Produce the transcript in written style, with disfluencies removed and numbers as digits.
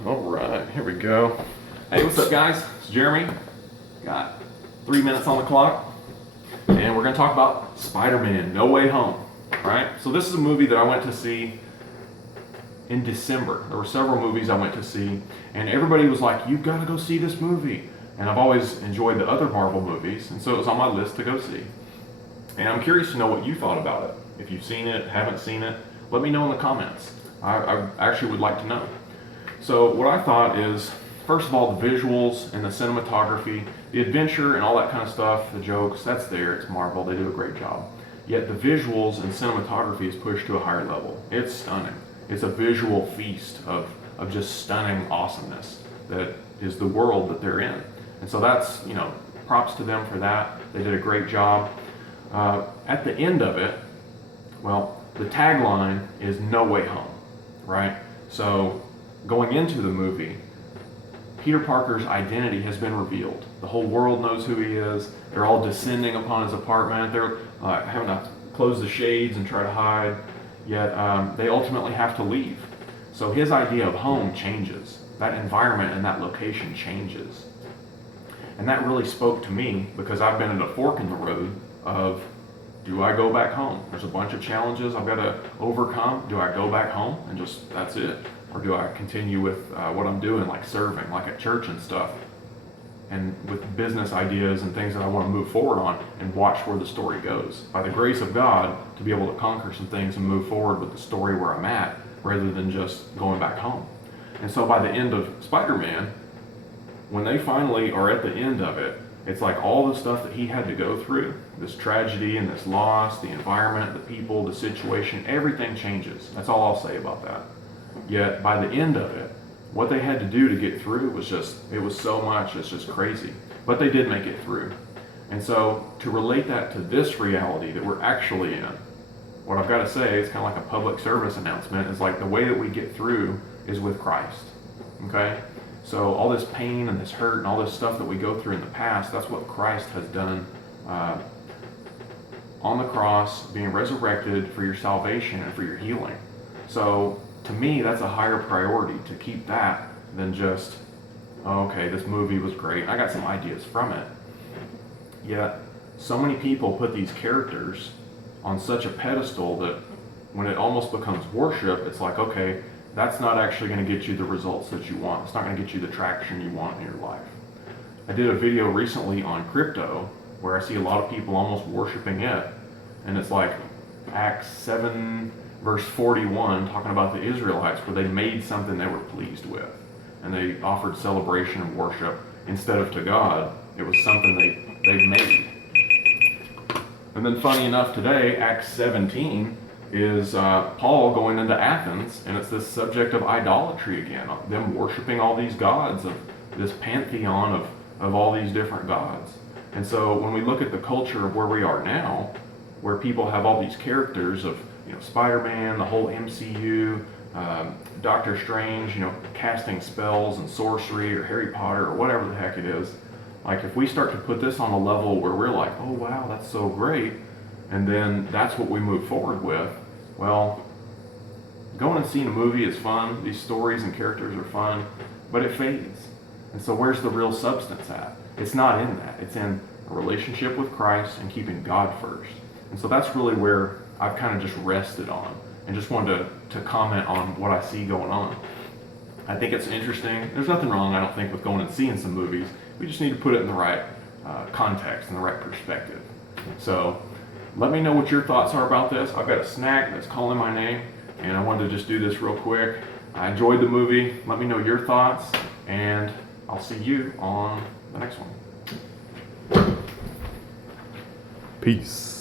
All right, here we go. Hey, what's up, guys? It's Jeremy. Got 3 minutes on the clock, and we're going to talk about Spider-Man No Way Home. All right, so this is a movie that I went to see in December. There were several movies I went to see, and everybody was like, "You've got to go see this movie." And I've always enjoyed the other Marvel movies, and so it was on my list to go see. And I'm curious to know what you thought about it. If you've seen it, haven't seen it, let me know in the comments. I actually would like to know. So what I thought is, first of all, the visuals and the cinematography, the adventure and all that kind of stuff, the jokes, that's there, it's Marvel, they do a great job. Yet the visuals and cinematography is pushed to a higher level. It's stunning. It's a visual feast of just stunning awesomeness that is the world that they're in. And so that's, props to them for that. They did a great job. At the end of it, well, the tagline is "No Way Home," right? So going into the movie, Peter Parker's identity has been revealed. The whole world knows who he is. They're all descending upon his apartment. They're having to close the shades and try to hide, yet they ultimately have to leave. So his idea of home changes. That environment and that location changes. And that really spoke to me because I've been at a fork in the road of, do I go back home? There's a bunch of challenges I've got to overcome. Do I go back home and just, that's it? Or do I continue with what I'm doing, like serving, like at church and stuff, and with business ideas and things that I want to move forward on and watch where the story goes? By the grace of God, to be able to conquer some things and move forward with the story where I'm at, rather than just going back home. And so by the end of Spider-Man, when they finally are at the end of it, it's like all the stuff that he had to go through, this tragedy and this loss, the environment, the people, the situation, everything changes. That's all I'll say about that. Yet by the end of it, what they had to do to get through was it was so much, it's just crazy. But they did make it through. And so to relate that to this reality that we're actually in, what I've got to say, it's kind of like a public service announcement, is like the way that we get through is with Christ. Okay? So all this pain and this hurt and all this stuff that we go through in the past, that's what Christ has done on the cross, being resurrected for your salvation and for your healing. So to me, that's a higher priority to keep that than just, oh, okay, this movie was great. I got some ideas from it. Yet so many people put these characters on such a pedestal that when it almost becomes worship, it's like, okay, that's not actually going to get you the results that you want. It's not going to get you the traction you want in your life. I did a video recently on crypto where I see a lot of people almost worshiping it. And it's like Acts 7 verse 41 talking about the Israelites where they made something they were pleased with. And they offered celebration and worship instead of to God. It was something they made. And then funny enough today, Acts 17 is Paul going into Athens, and it's this subject of idolatry again, them worshiping all these gods, of this pantheon of all these different gods. And so when we look at the culture of where we are now, where people have all these characters of Spider-Man, the whole MCU, Doctor Strange, casting spells and sorcery, or Harry Potter, or whatever the heck it is, like if we start to put this on a level where we're like, oh wow, that's so great, and then that's what we move forward with, well, going and seeing a movie is fun, these stories and characters are fun, but it fades. And so where's the real substance at? It's not in that. It's in a relationship with Christ and keeping God first. And so that's really where I've kind of just rested on and just wanted to comment on what I see going on. I think it's interesting. There's nothing wrong, I don't think, with going and seeing some movies. We just need to put it in the right context and the right perspective. So let me know what your thoughts are about this. I've got a snack that's calling my name, and I wanted to just do this real quick. I enjoyed the movie. Let me know your thoughts, and I'll see you on the next one. Peace.